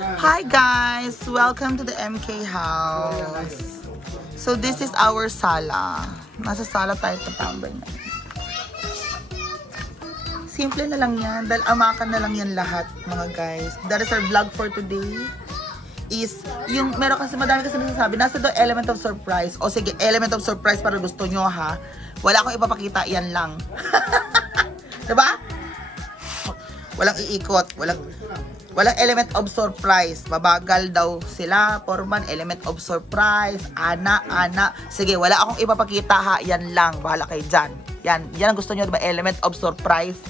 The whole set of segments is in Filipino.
Hi guys! Welcome to the MK house. So this is our sala. Nasa sala tayo tatambay na. Simple na lang yan. Dahil amakan na lang yan lahat mga guys. That is our vlog for today. Is yung meron kasi madami kasi nasasabi nasa the element of surprise. O sige, element of surprise para gusto nyo ha. Wala akong ipapakita, yan lang. Diba? Walang iikot, walang element of surprise. Mabagal daw sila, Foreman, element of surprise, ana. Sige, wala akong ipapakita ha, yan lang. Bahala kayo dyan. Yan ang gusto nyo, diba? Element of surprise.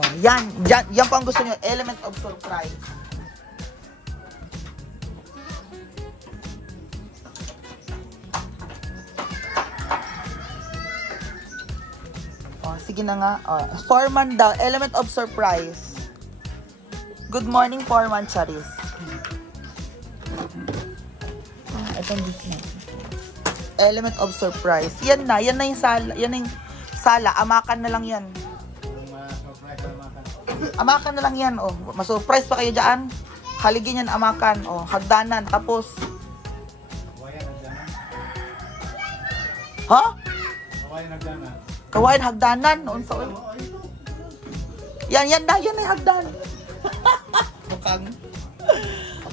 Oh, yan po ang gusto nyo, element of surprise. Sige na nga. Foreman daw. Element of surprise. Good morning, Foreman Charis. Itong this na. Element of surprise. Yan na yung sala. Yan na yung sala. Amakan na lang yan. Amakan na lang yan. Oh, masurprise pa kayo dyan. Haligin yan, amakan. Oh, hagdanan. Tapos. Ha? Kawain hagdanan noon sa yan na yung hagdan. Mukhang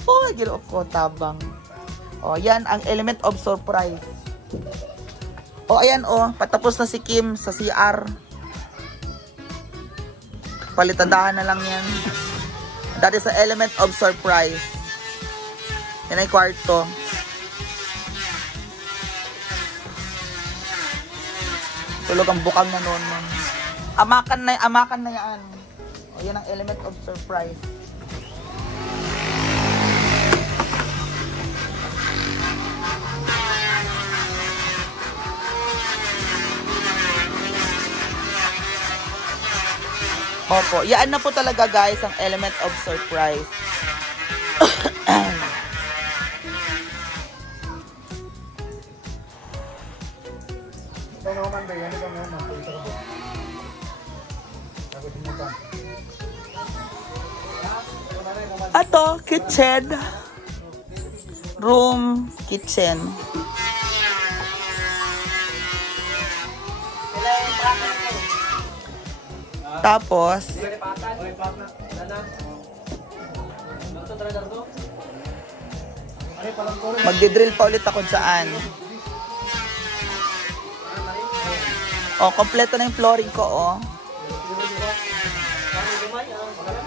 oh, gilo ko tabang. Oh, yan ang element of surprise. Oh, ayan oh, patapos na si Kim sa CR. Palitadahan na lang yan. That is the element of surprise. Yan ay kwarto. Tulog ang bukang na noon. Amakan na yan. O, yan ang element of surprise. Opo, yan na po talaga guys ang element of surprise. Ato, kitchen. Room, kitchen. Tapos, magdidrill pa ulit ako saan. Oh, kompleto na yung flooring ko, oh.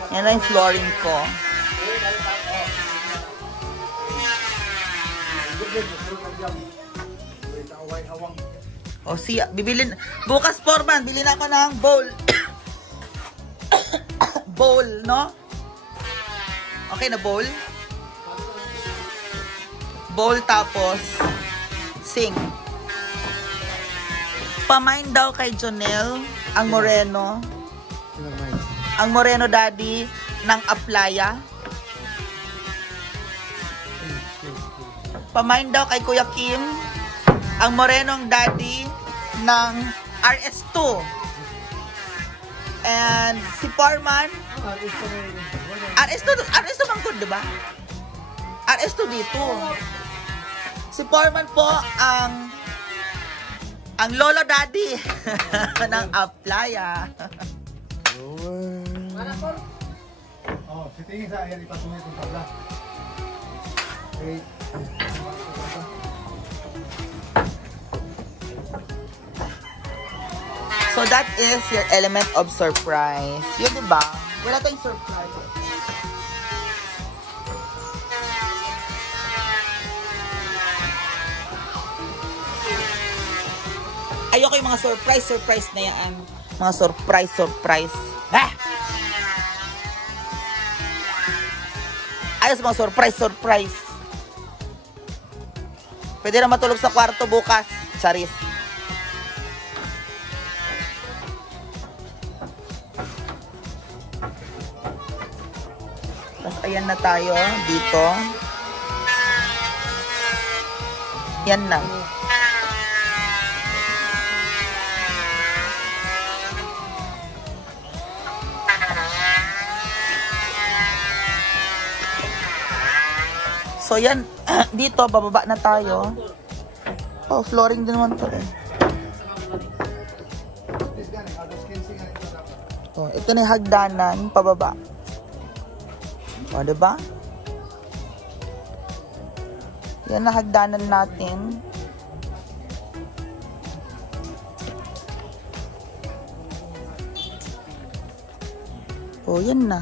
Yan na yung flooring ko. Oh, siya, bibilin. Bukas, Foreman, bilhin ako ng bowl. Bowl, no? Okay na bowl? Bowl tapos sink. Pamain daw kay Jonel ang Moreno. Ang Moreno daddy ng Aplaya. Pamain daw kay Kuya Kim ang Morenong daddy ng RS2. And si Foreman RS2 mangkod, diba? RS2 dito. Si Foreman po ang lolo daddy ng Aplaya. Oh, sitingin sa ayan ipatunay itong tabla. Okay. So that is your element of surprise. Yun, diba? Wala tayong surprise. Ayoko yung mga surprise na yan. Mga surprise. Ah! Ayos mga surprise. Pwede na matulog sa kwarto bukas. Charis. Tapos ayan na tayo dito. Yan na. So, yan. Dito, bababa na tayo. Oh, flooring din naman to eh. Oh, ito na yung hagdanan, pababa. O, diba? Yan na hagdanan natin. Oh, yan na.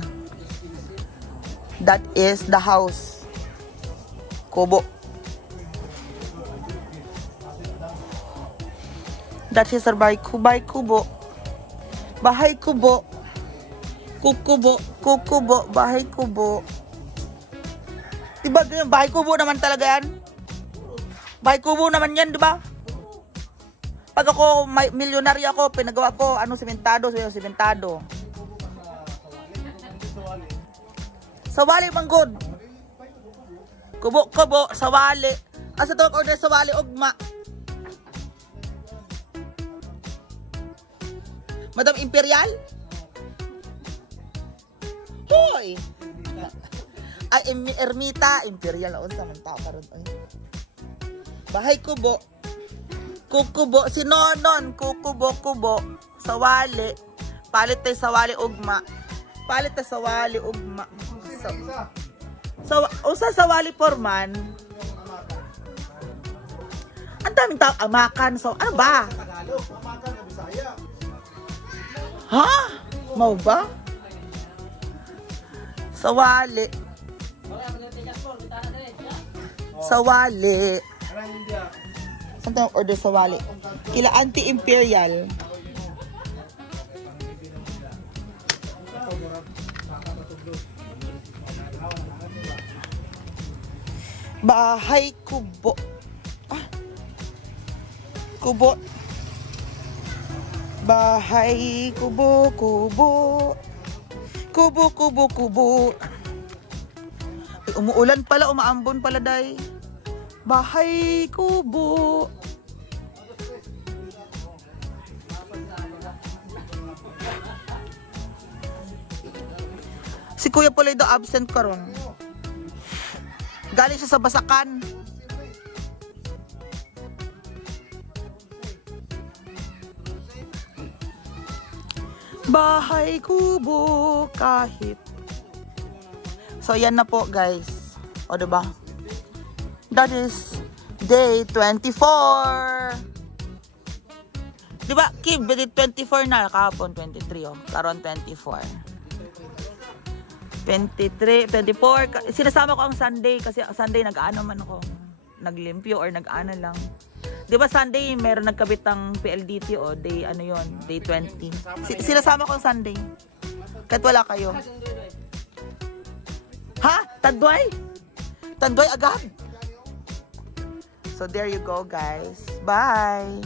That is the house. Kubo. That is our bahay kubo. Bahay kubo. Kukubo. Kukubo. Bahay kubo. Diba ganyan? Bahay kubo naman talaga yan? Bahay kubo naman yan, diba? Pag ako, milyonarya ako, pinagawa ko, sementado, sementado. Sawali manggod. Kubo, sawali. Asa to order sawali ugma. Madam Imperial? Hoy. Ay Ermita Imperial on sa man ta karon ay. Bahay kubo. Kukubo si Nonon, kubo. Sawali. Palit tay sawali ugma. Palit tay sawali ugma. Usa sawali porman. Ang daming tao amakan. So, ano ba? Ha? Mau ba? Sawali. Sawali. Saan tayo order sawali? Kila Auntie Imperial. Bahay kubo. Kubo. Bahay kubo. Kubo. Ay, umuulan pala, umaambon pala day. Bahay kubo. Si Kuya Pulido absent karon. Galing siya sa Basakan. Bahay kubo kahit. So yan na po guys. O diba? That is day 24. Diba? Kim, day 24 na. Kahapon 23 oh. Karon 24. 23, 24. Sinasama ko ang Sunday kasi Sunday nag-ano man ako. Naglimpyo or nag-ano lang. 'Di ba Sunday meron nagkabit ang PLDT o day ano 'yon, day 20. Sinasama ko ang Sunday. Kahit wala kayo. Ha? Tandway? Tandway agad. So there you go guys. Bye.